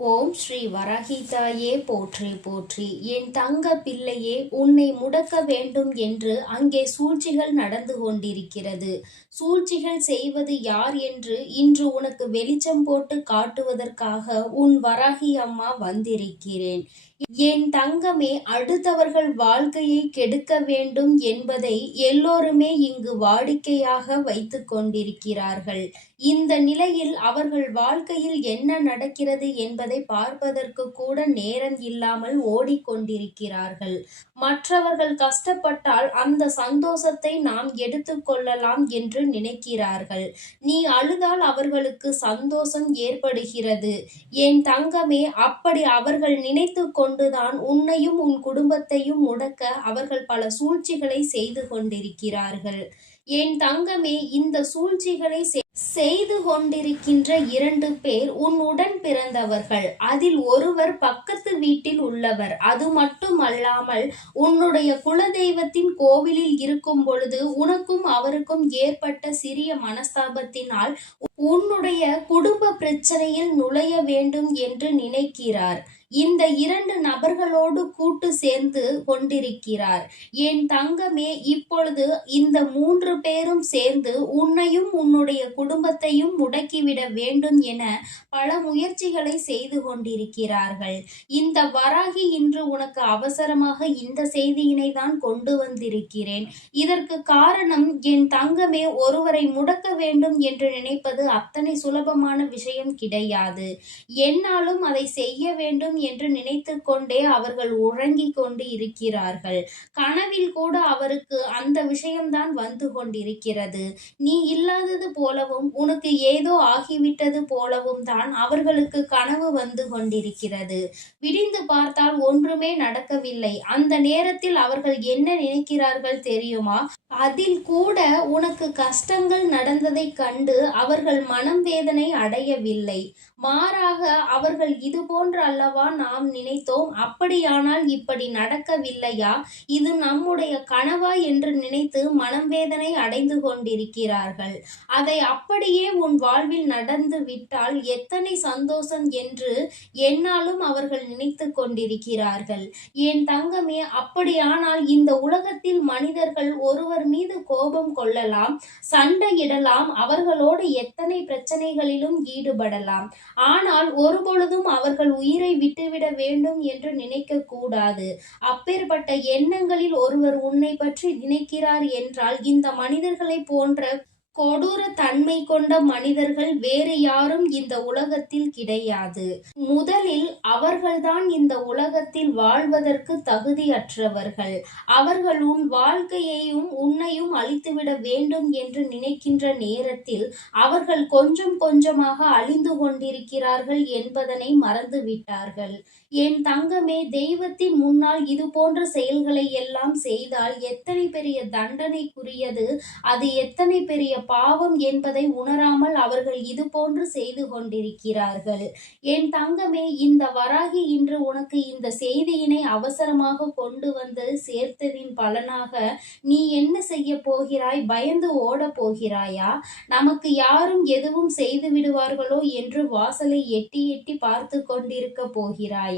ஓம் ஸ்ரீ வரஹிதாயே போற்றி போற்றி. என் தங்க பிள்ளையே, உன்னை முடக்க வேண்டும் என்று அங்கே சூழ்ச்சிகள் நடந்து கொண்டிருக்கிறது. சூழ்ச்சிகள் செய்வது யார் என்று இன்று உனக்கு வெளிச்சம் போட்டு காட்டுவதற்காக உன் வராகி அம்மா வந்திருக்கிறேன். என் தங்கமே, அடுத்தவர்கள் வாழ்க்கையை கெடுக்க வேண்டும் என்பதை எல்லோருமே இங்கு வாடிக்கையாக வைத்துக் கொண்டிருக்கிறார்கள். இந்த நிலையில் அவர்கள் வாழ்க்கையில் என்ன நடக்கிறது என்பதை பார்ப்பதற்கு கூட நேரம் இல்லாமல் ஓடிக்கொண்டிருக்கிறார்கள். மற்றவர்கள் கஷ்டப்பட்டால் அந்த சந்தோஷத்தை நாம் எடுத்துக்கொள்ளலாம் என்று நினைக்கிறார்கள். நீ அழுதால் அவர்களுக்கு சந்தோஷம் ஏற்படுகிறது. என் தங்கமே, அப்படி அவர்கள் நினைத்து கொண்டுதான் உன்னையும் உன் குடும்பத்தையும் முடக்க அவர்கள் பல சூழ்ச்சிகளை செய்து கொண்டிருக்கிறார்கள். என் தங்கமே, இந்த சூழ்ச்சிகளை செய்து கொண்டிருக்கின்ற 2 பேர் உன் உடன் பிறந்தவர்கள். அதில் ஒருவர் பக்கத்து வீட்டில் உள்ளவர். அது மட்டுமல்லாமல் உன்னுடைய குலதெய்வத்தின் கோவிலில் இருக்கும் பொழுது உனக்கும் அவருக்கும் ஏற்பட்ட சிறிய மனஸ்தாபத்தினால் உன்னுடைய குடும்ப பிரச்சனையில் நுழைய வேண்டும் என்று நினைக்கிறார். இந்த 2 நபர்களோடு கூட்டு சேர்ந்து கொண்டிருக்கிறார். என் தங்கமே, இப்பொழுது இந்த 3 பேரும் சேர்ந்து உன்னையும் உன்னுடைய குடும்பத்தையும் முடக்கிவிட வேண்டும் என பல முயற்சிகளை செய்து கொண்டிருக்கிறார்கள். இந்த வராகி இன்று உனக்கு அவசரமாக இந்த செய்தியினை தான் கொண்டு வந்திருக்கிறேன். இதற்கு காரணம் என் தங்கமே, ஒருவரை முடக்க வேண்டும் என்று நினைப்பது அத்தனை சுலபமான விஷயம் கிடையாது. என்னாலும் அதை செய்ய வேண்டும் என்று நினைத்து கொண்டே அவர்கள் உறங்கிக் கொண்டு இருக்கிறார்கள். கனவில் கூட அவருக்கு அந்த விஷயம்தான் வந்து கொண்டிருக்கிறது. நீ இல்லாதது போலவும் உனக்கு ஏதோ ஆகிவிட்டது போலவும் தான் அவர்களுக்கு கனவு வந்து கொண்டிருக்கிறது. விடிந்து பார்த்தால் ஒன்றுமே நடக்கவில்லை. அந்த நேரத்தில் அவர்கள் என்ன நினைக்கிறார்கள் தெரியுமா? அதில் கூட உனக்கு கஷ்டங்கள் நடந்ததை கண்டு அவர்கள் மனம் வேதனை அடையவில்லை. மாறாக அவர்கள் இது போன்ற அல்லவா நாம் நினைத்தோம், அப்படியானால் இப்படி நடக்கவில்லையா, இது நம்முடைய கனவா என்று நினைத்து மனம் வேதனை அடைந்து கொண்டிருக்கிறார்கள். அதை அப்படியே உன் வாழ்வில் நடந்து விட்டால் எத்தனை சந்தோஷம் என்று என்னாலும் அவர்கள் நினைத்து கொண்டிருக்கிறார்கள். என் தங்கமே, அப்படியானால் இந்த உலகத்தில் மனிதர்கள் ஒருவர் மீது கோபம் கொள்ளலாம், சண்டையிடலாம், அவர்களோடு எத்தனை பிரச்சனைகளிலும் ஈடுபடலாம். ஆனால் ஒருபொழுதும் அவர்கள் உயிரை விட்டுவிட வேண்டும் என்று நினைக்க கூடாது. அப்பேற்பட்ட எண்ணங்களில் ஒருவர் உன்னை பற்றி நினைக்கிறார் என்றால் இந்த மனிதர்களை போன்ற கொடூர தன்மை கொண்ட மனிதர்கள் வேறு யாரும் இந்த உலகத்தில் கிடையாது. முதலில் அவர்கள்தான் இந்த உலகத்தில் வாழ்வதற்கு தகுதியற்றவர்கள். அவர்கள் உன் வாழ்க்கையையும் உன்னையும் அழித்துவிட வேண்டும் என்று நினைக்கின்ற நேரத்தில் அவர்கள் கொஞ்சம் கொஞ்சமாக அழிந்து கொண்டிருக்கிறார்கள் என்பதனை மறந்து விட்டார்கள். என் தங்கமே, தெய்வத்தின் முன்னால் இது போன்ற செயல்களை எல்லாம் செய்தால் எத்தனை பெரிய தண்டனைக்குரியது, அது எத்தனை பெரிய பாவம் என்பதை உணராமல் அவர்கள் இது போன்று செய்து கொண்டிருக்கிறார்கள். என் தங்கமே, இந்த வராகி இன்று உனக்கு இந்த செய்தியினை அவசரமாக கொண்டு வந்து சேர்த்ததின் பலனாக நீ என்ன செய்ய போகிறாய்? பயந்து ஓட போகிறாயா? நமக்கு யாரும் எதுவும் செய்து விடுவார்களோ என்று வாசலை எட்டி எட்டி பார்த்து கொண்டிருக்க போகிறாயா?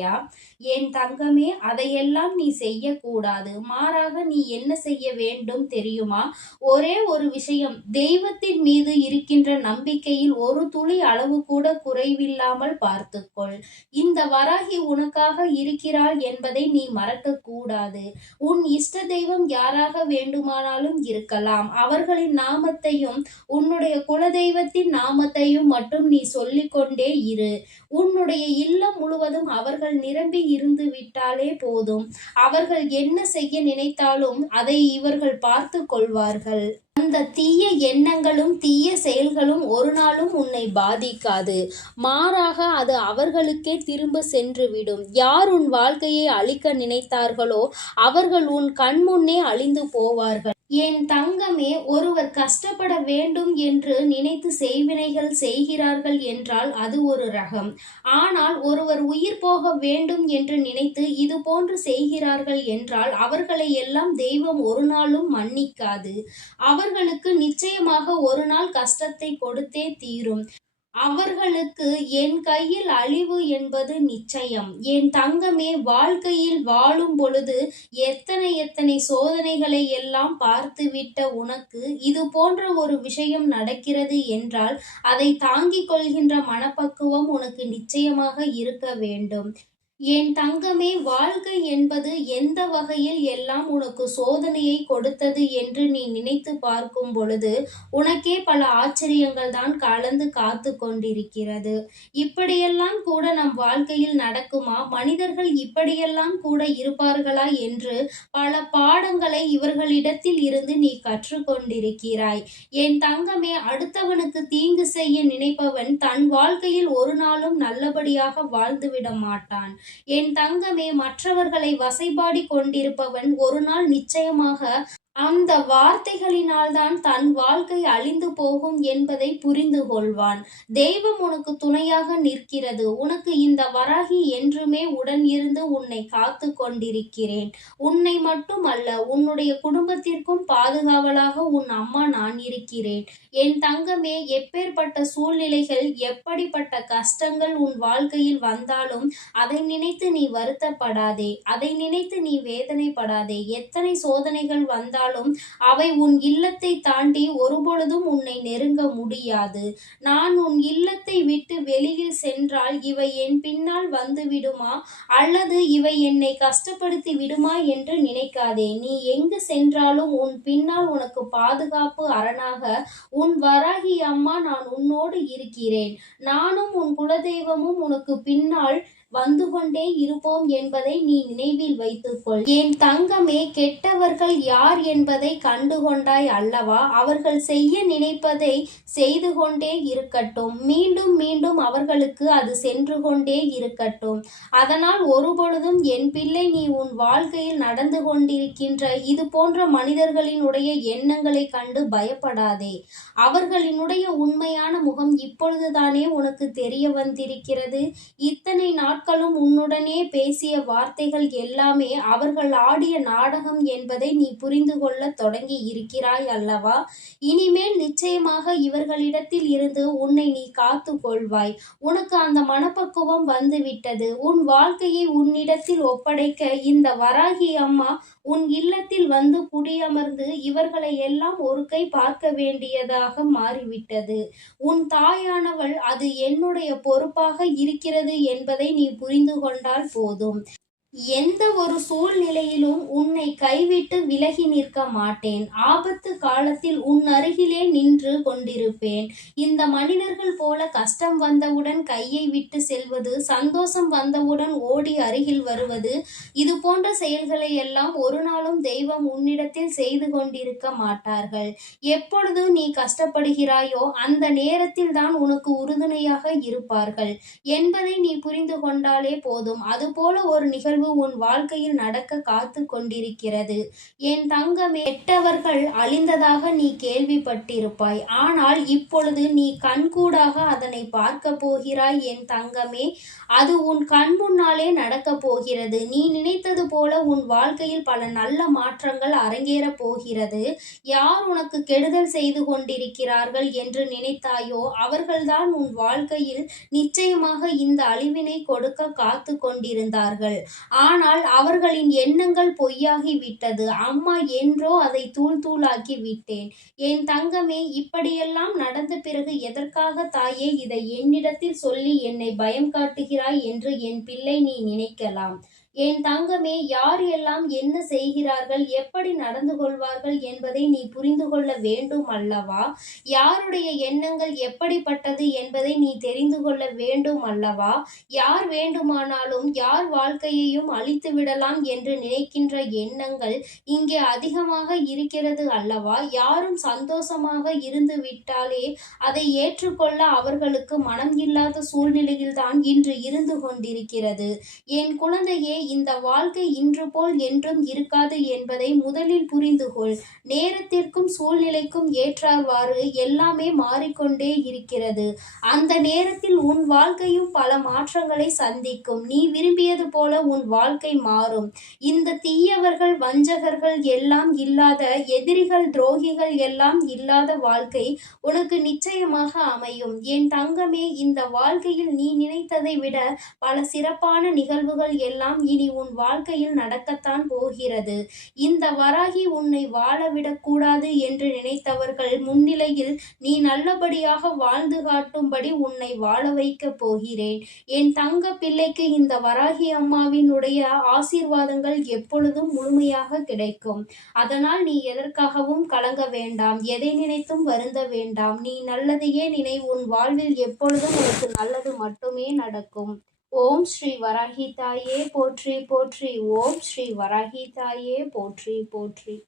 என் தங்கமே, அதையெல்லாம் நீ செய்யக்கூடாது. மாறாக நீ என்ன செய்ய வேண்டும் தெரியுமா? ஒரே ஒரு விஷயம், தெய்வத்தின் மீது இருக்கின்ற நம்பிக்கையில் ஒரு துளி அளவு கூட குறைவில்லாமல் பார்த்துக்கொள். இந்த வராகி உனக்காக இருக்கிறாள் என்பதை நீ மறக்க கூடாது. உன் இஷ்ட தெய்வம் யாராக வேண்டுமானாலும் இருக்கலாம். அவர்களின் நாமத்தையும் உன்னுடைய குலதெய்வத்தின் நாமத்தையும் மட்டும் நீ சொல்லிக்கொண்டே இரு. உன்னுடைய இல்லம் முழுவதும் அவர்கள் நிரம்பி இருந்து விட்டாலே போதும். அவர்கள் என்ன செய்ய நினைத்தாலும் அதை இவர்கள் பார்த்து கொள்வார்கள். அந்த தீய எண்ணங்களும் தீய செயல்களும் ஒரு நாளும் உன்னை பாதிக்காது. மாறாக அது அவர்களுக்கே திரும்ப சென்றுவிடும். யார் உன் வாழ்க்கையை அழிக்க நினைத்தார்களோ அவர்கள் உன் கண்முன்னே அழிந்து போவார்கள். என் தங்கமே, ஒருவர் கஷ்டப்பட வேண்டும் என்று நினைத்து செய்வினைகள் செய்கிறார்கள் என்றால் அது ஒரு ரகம். ஆனால் ஒருவர் உயிர் போக வேண்டும் என்று நினைத்து இது போன்று செய்கிறார்கள் என்றால் அவர்களை எல்லாம் தெய்வம் ஒரு நாளும் மன்னிக்காது. அவர்களுக்கு நிச்சயமாக ஒரு நாள் கஷ்டத்தை கொடுத்தே தீரும். அவர்களுக்கு என் கையில் அழிவு என்பது நிச்சயம். என் தங்கமே, வாழ்க்கையில் வாழும் பொழுது எத்தனை எத்தனை சோதனைகளை எல்லாம் பார்த்துவிட்ட உனக்கு இது போன்ற ஒரு விஷயம் நடக்கிறது என்றால் அதை தாங்கிக் கொள்கின்ற மனப்பக்குவம் உனக்கு நிச்சயமாக இருக்க வேண்டும். என் தங்கமே, வாழ்க்கை என்பது எந்த வகையில் எல்லாம் உனக்கு சோதனையை கொடுத்தது என்று நீ நினைத்து பார்க்கும் பொழுது உனக்கே பல ஆச்சரியங்கள் தான் கலந்து காத்து கொண்டிருக்கிறது. இப்படியெல்லாம் கூட நம் வாழ்க்கையில் நடக்குமா? மனிதர்கள் இப்படியெல்லாம் கூட இருப்பார்களா என்று பல பாடங்களை இவர்களிடத்தில் இருந்து நீ கற்றுக்கொண்டிருக்கிறாய். என் தங்கமே, அடுத்தவனுக்கு தீங்கு செய்ய நினைப்பவன் தன் வாழ்க்கையில் ஒரு நாளும் நல்லபடியாக வாழ்ந்துவிட மாட்டான். என் தங்கமே, மற்றவர்களை வசைபாடி கொண்டிருப்பவன் ஒரு நாள் நிச்சயமாக அந்த வார்த்தைகளினால்தான் தன் வாழ்க்கை அழிந்து போகும் என்பதை புரிந்து கொள்வான். தெய்வம் உனக்கு துணையாக நிற்கிறது. உனக்கு இந்த வராகி என்றுமே உடன் இருந்து உன்னை காத்து கொண்டிருக்கிறேன். உன்னை மட்டும் அல்ல, உன்னுடைய குடும்பத்திற்கும் பாதுகாவலாக உன் அம்மா நான் இருக்கிறேன். என் தங்கமே, எப்பேற்பட்ட சூழ்நிலைகள், எப்படிப்பட்ட கஷ்டங்கள் உன் வாழ்க்கையில் வந்தாலும் அதை நினைத்து நீ வருத்தப்படாதே. அதை நினைத்து நீ வேதனைப்படாதே. எத்தனை சோதனைகள் வந்தாலும் அவை உன் இல்லத்தை தாண்டி ஒருபொழுதும் உன்னை நெருங்க முடியாது. நான் உன் இல்லத்தை விட்டு வெளியில் சென்றால் இவை என் பின்னால் வந்து விடுமா, அல்லது இவை என்னை கஷ்டப்படுத்தி விடுமா என்று நினைக்காதே. நீ எங்கு சென்றாலும் உன் பின்னால் உனக்கு பாதுகாப்பு அரணாக உன் வராகி அம்மா நான் உன்னோடு இருக்கிறேன். நானும் உன் குலதெய்வமும் உனக்கு பின்னால் வந்து கொண்டே இருப்போம் என்பதை நீ நினைவில் வைத்துக்கொள். என் தங்கமே, கெட்டவர்கள் யார் என்பதை கண்டுகொண்டாய் அல்லவா? அவர்கள் செய்ய நினைப்பதை செய்து கொண்டே இருக்கட்டும். மீண்டும் மீண்டும் அவர்களுக்கு அது சென்று கொண்டே இருக்கட்டும். அதனால் ஒருபொழுதும் என் பிள்ளை, நீ உன் வாழ்க்கையில் நடந்து கொண்டிருக்கின்ற இது போன்ற மனிதர்களினுடைய எண்ணங்களை கண்டு பயப்படாதே. அவர்களினுடைய உண்மையான முகம் இப்பொழுதுதானே உனக்கு தெரிய வந்திருக்கிறது. இத்தனை நாட்களும் உன்னுடனே பேசிய வார்த்தைகள் எல்லாமே அவர்கள் ஆடிய நாடகம் என்பதை நீ புரிந்து கொள்ள தொடங்கி இருக்கிறாய் அல்லவா? இனிமேல் நிச்சயமாக இவர்களிடத்தில் இருந்து உன்னை நீ காத்து கொள்வாய். உனக்கு அந்த மனப்பக்குவம் வந்துவிட்டது. உன் வாழ்க்கையை உன்னிடத்தில் ஒப்படைக்க இந்த வராகி அம்மா உன் இல்லத்தில் வந்து குடியமர்ந்து இவர்களை எல்லாம் ஒரு கை பார்க்க வேண்டியதாக மாறிவிட்டது. உன் தாயானவள் அது என்னுடைய பொறுப்பாக இருக்கிறது என்பதை நீ புரிந்து கொண்டால் போதும். எந்த ஒரு சூழ்நிலையிலும் உன்னை கைவிட்டு விலகி நிற்க மாட்டேன். ஆபத்து காலத்தில் உன் அருகிலே நின்று கொண்டிருப்பேன். இந்த மனிதர்கள் போல கஷ்டம் வந்தவுடன் கையை விட்டு செல்வது, சந்தோஷம் வந்தவுடன் ஓடி அருகில் வருவது, இது போன்ற செயல்களை எல்லாம் ஒரு நாளும் தெய்வம் உன்னிடத்தில் செய்து கொண்டிருக்க மாட்டார்கள். எப்பொழுது நீ கஷ்டப்படுகிறாயோ அந்த நேரத்தில் தான் உனக்கு உறுதுணையாக இருப்பார்கள் என்பதை நீ புரிந்து கொண்டாலே போதும். அதுபோல ஒரு நிகழ்வு உன் வாழ்க்கையில் நடக்க காத்து கொண்டிருக்கிறது. என் தங்கமே, கெட்டவர்கள் அழிந்ததாக நீ கேள்விப்பட்டிருப்பாய். ஆனால் இப்பொழுது நீ கண்கூடாக அதனை பார்க்க போகிறாய் என் தங்கமே. அது உன் கண் முன்னாலே நடக்க போகிறது. நீ நினைத்தது போல உன் வாழ்க்கையில் பல நல்ல மாற்றங்கள் அரங்கேறப் போகிறது. யார் உனக்கு கெடுதல் செய்து கொண்டிருக்கிறார்கள் என்று நினைத்தாயோ அவர்கள்தான் உன் வாழ்க்கையில் நிச்சயமாக இந்த அழிவினை கொடுக்க காத்து கொண்டிருந்தார்கள். ஆனால் அவர்களின் எண்ணங்கள் பொய்யாகி விட்டது. அம்மா என்றோ அதை தூள் தூளாக்கி விட்டேன். என் தங்கமே, இப்படியெல்லாம் நடந்த பிறகு எதற்காக தாயே இதை என்னிடத்தில் சொல்லி என்னை பயம் காட்டுகிறாய் என்று என் பிள்ளை நீ நினைக்கலாம். என் தங்கமே, யார் எல்லாம் என்ன செய்கிறார்கள், எப்படி நடந்து கொள்வார்கள் என்பதை நீ புரிந்து கொள்ள வேண்டும் அல்லவா? யாருடைய எண்ணங்கள் எப்படிப்பட்டது என்பதை நீ தெரிந்து கொள்ள வேண்டும் அல்லவா? யார் வேண்டுமானாலும் யார் வாழ்க்கையையும் அழித்து விடலாம் என்று நினைக்கின்ற எண்ணங்கள் இங்கே அதிகமாக இருக்கிறது அல்லவா? யாரும் சந்தோஷமாக இருந்து விட்டாலே அதை ஏற்றுக்கொள்ள அவர்களுக்கு மனம் இல்லாத சூழ்நிலையில்தான் இன்று இருந்து கொண்டிருக்கிறது. என் குழந்தையே, இந்த வாழ்க்கை இன்று போல் என்றும் இருக்காது என்பதை முதலில் புரிந்து கொள். நேரத்திற்கும் சூழ்நிலைக்கும் ஏற்றவாறு எல்லாமே மாறிக்கொண்டே இருக்கிறது. அந்த நேரத்தில் உன் வாழ்க்கையும் பல மாற்றங்களை சந்திக்கும். நீ விரும்பியது போல உன் வாழ்க்கை மாறும். இந்த தீயவர்கள், வஞ்சகர்கள் எல்லாம் இல்லாத, எதிரிகள், துரோகிகள் எல்லாம் இல்லாத வாழ்க்கை உனக்கு நிச்சயமாக அமையும். என் தங்கமே, இந்த வாழ்க்கையில் நீ நினைத்ததை விட பல சிறப்பான நிகழ்வுகள் எல்லாம் இனி உன் வாழ்க்கையில் நடக்கத்தான் போகிறது. இந்த வராகி உன்னை வாழவிடக் கூடாது என்று நினைத்தவர்கள் முன்னிலையில் நீ நல்லபடியாக வாழ்ந்து காட்டும்படி உன்னை வாழ வைக்கப் போகிறேன். என் தங்க பிள்ளைக்கு இந்த வராகி அம்மாவினுடைய ஆசீர்வாதங்கள் எப்பொழுதும் முழுமையாக கிடைக்கும். அதனால் நீ எதற்காகவும் கலங்க வேண்டாம், எதை நினைத்தும் வருந்த வேண்டாம். நீ நல்லதையே நினை. உன் வாழ்வில் எப்பொழுதும் உனக்கு நல்லது மட்டுமே நடக்கும். ஓம் ஸ்ரீ வராகி தாயே போற்றி போற்றி. ஓம் ஸ்ரீ வராகி தாயே போற்றி போற்றி.